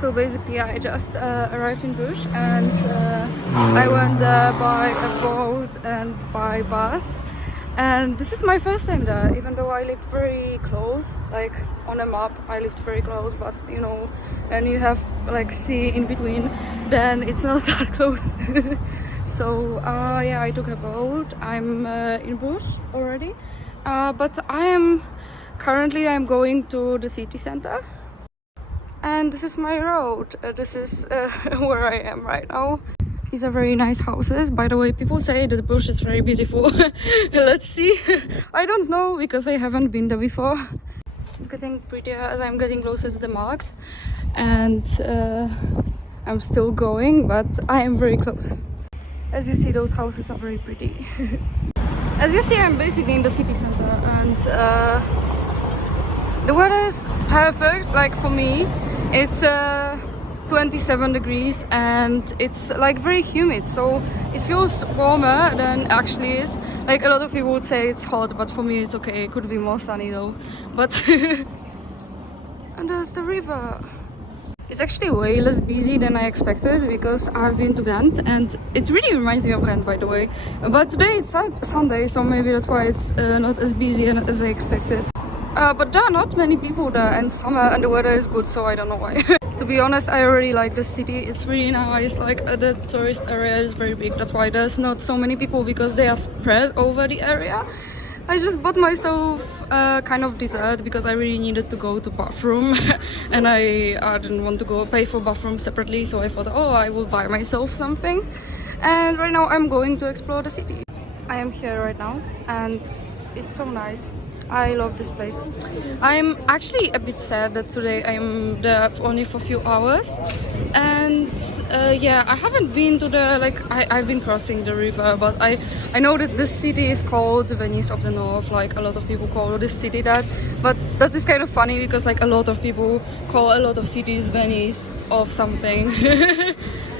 So basically I just arrived in Bruges and I went there by a boat and by bus, and this is my first time there, even though I lived very close, like on a map I lived very close, but you know, when you have like sea in between, then it's not that close. So yeah, I took a boat. I'm in Bruges already, but I'm going to the city center. And this is my road. This is where I am right now. These are very nice houses. By the way, people say that Bruges is very beautiful. Let's see. I don't know because I haven't been there before. It's getting prettier as I'm getting closer to the market, and I'm still going, but I am very close. As you see, those houses are very pretty. As you see, I'm basically in the city center, and the weather is perfect. Like for me, it's 27 degrees and it's like very humid, so it feels warmer than it actually is. Like a lot of people would say it's hot, but for me it's okay. It could be more sunny though. But and there's the river. It's actually way less busy than I expected because I've been to Ghent and it really reminds me of Ghent, by the way. But today it's Sunday, so maybe that's why it's not as busy as I expected. But there are not many people there, and summer and the weather is good, so I don't know why. To be honest, I already like the city. It's really nice. Like the tourist area is very big. That's why there's not so many people, because they are spread over the area. I just bought myself kind of dessert because I really needed to go to bathroom and I didn't want to pay for bathroom separately, so I thought, oh, I will buy myself something. And right now I'm going to explore the city. I am here right now and it's so nice. I love this place. I'm actually a bit sad that today I'm there only for a few hours, and yeah, I haven't been to the I've been crossing the river, but I know that this city is called Venice of the North. Like a lot of people call this city that, but that is kind of funny because like a lot of people call a lot of cities Venice of something.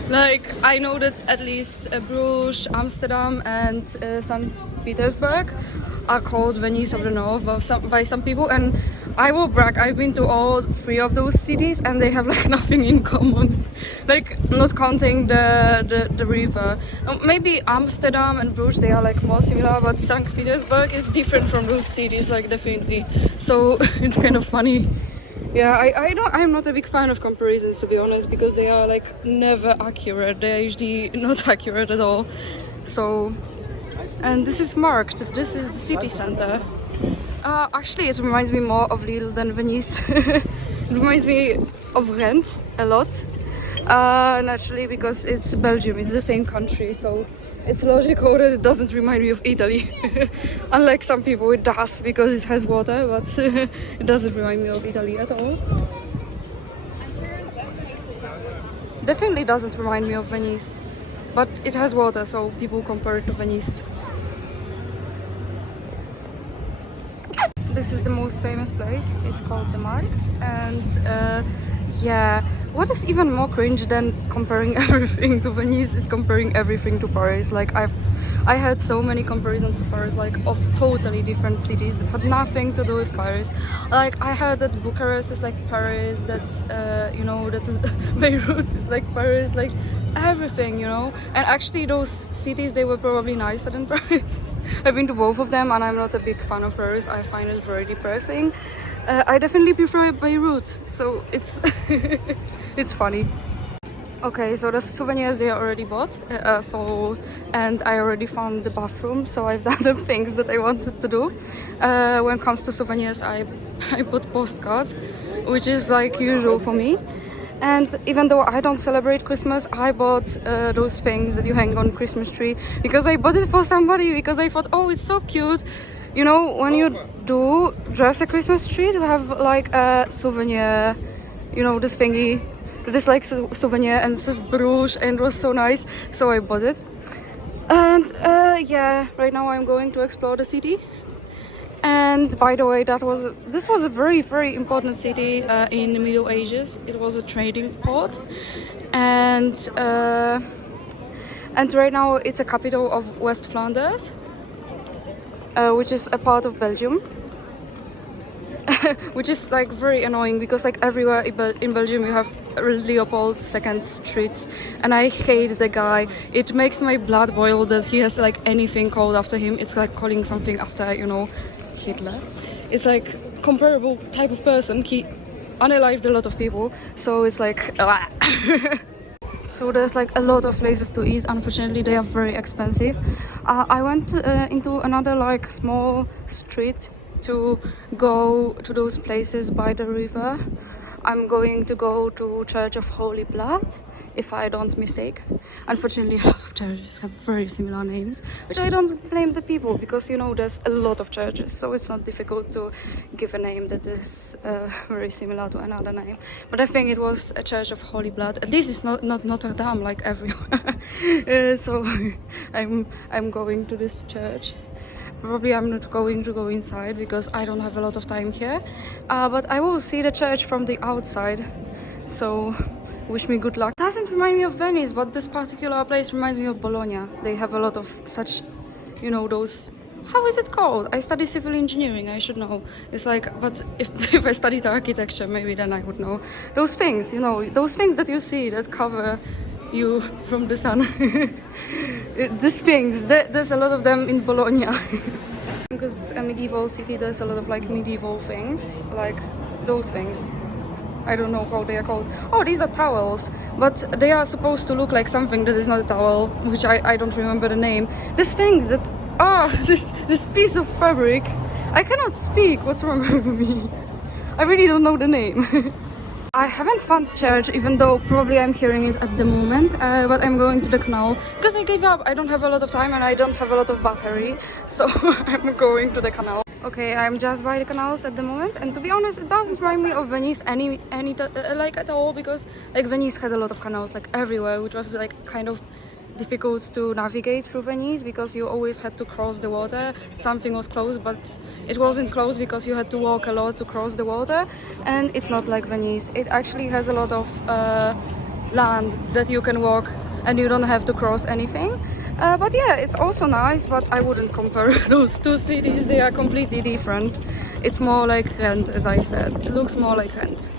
Like I know that at least Bruges, Amsterdam and St. Petersburg are called Venice of the North by some people, and I will brag, I've been to all three of those cities and they have like nothing in common, like not counting the river. Maybe Amsterdam and Bruges, they are like more similar, but St. Petersburg is different from those cities, like definitely, so it's kind of funny. Yeah, I'm not a big fan of comparisons, to be honest, because they are like never accurate. They are usually not accurate at all. So, and this is marked. This is the city center. Actually, it reminds me more of Lille than Venice. It reminds me of Ghent a lot. Naturally, because it's Belgium. It's the same country, so it's logical that it doesn't remind me of Italy. Unlike some people, it does because it has water, but it doesn't remind me of Italy at all. Definitely doesn't remind me of Venice, but it has water, so people compare it to Venice. This is the most famous place. It's called the Markt, and yeah, what is even more cringe than comparing everything to Venice is comparing everything to Paris. Like I had so many comparisons to Paris, like of totally different cities that had nothing to do with Paris. Like I heard that Bucharest is like Paris, that you know, that Beirut is like Paris, like everything, you know. And actually those cities, they were probably nicer than Paris. I've been to both of them and I'm not a big fan of Paris. I find it very depressing. I definitely prefer Beirut, so it's it's funny. Okay, so the souvenirs they are already bought, and I already found the bathroom, so I've done the things that I wanted to do. When it comes to souvenirs, I bought postcards, which is like usual for me. And even though I don't celebrate Christmas, I bought those things that you hang on Christmas tree because I bought it for somebody, because I thought, oh, it's so cute. You know, when you do dress a Christmas tree to have like a souvenir, you know, this thingy, this like souvenir, and it says Bruges, and it was so nice, so I bought it. And yeah, right now I'm going to explore the city. And by the way, this was a very, very important city in the Middle Ages. It was a trading port, and right now it's a capital of West Flanders, which is a part of Belgium. Which is like very annoying because like everywhere in Belgium you have Leopold II streets, and I hate the guy. It makes my blood boil that he has like anything called after him. It's like calling something after, you know, Hitler. It's like comparable type of person. He unalived a lot of people, so it's like so there's like a lot of places to eat. Unfortunately, they are very expensive. I went into another like small street to go to those places by the river. I'm going to go to Church of Holy Blood, if I don't mistake. Unfortunately, a lot of churches have very similar names, which I don't blame the people, because you know there's a lot of churches, so it's not difficult to give a name that is very similar to another name. But I think it was a Church of Holy Blood. At least it's not Notre Dame like everywhere. So I'm going to this church. Probably I'm not going to go inside because I don't have a lot of time here, but I will see the church from the outside, so wish me good luck. Doesn't remind me of Venice, but this particular place reminds me of Bologna. They have a lot of such, you know, those, how is it called? I study civil engineering, I should know. It's like, but if I studied architecture, maybe then I would know. Those things, you know, those things that you see that cover you from the sun. These things, there's a lot of them in Bologna. Because it's a medieval city, there's a lot of like medieval things, like those things. I don't know how they are called. Oh, these are towels, but they are supposed to look like something that is not a towel, which I don't remember the name. These things that, this piece of fabric. I cannot speak, what's wrong with me? I really don't know the name. I haven't found church, even though probably I'm hearing it at the moment, but I'm going to the canal because I gave up. I don't have a lot of time and I don't have a lot of battery, so I'm going to the canal. Okay, I'm just by the canals at the moment, and to be honest, it doesn't remind me of Venice like at all, because like Venice had a lot of canals like everywhere, which was like kind of difficult to navigate through Venice because you always had to cross the water. Something was closed, but it wasn't closed because you had to walk a lot to cross the water. And it's not like Venice. It actually has a lot of land that you can walk and you don't have to cross anything. But yeah, it's also nice, but I wouldn't compare those two cities. They are completely different. It's more like Rent, as I said. It looks more like Rent.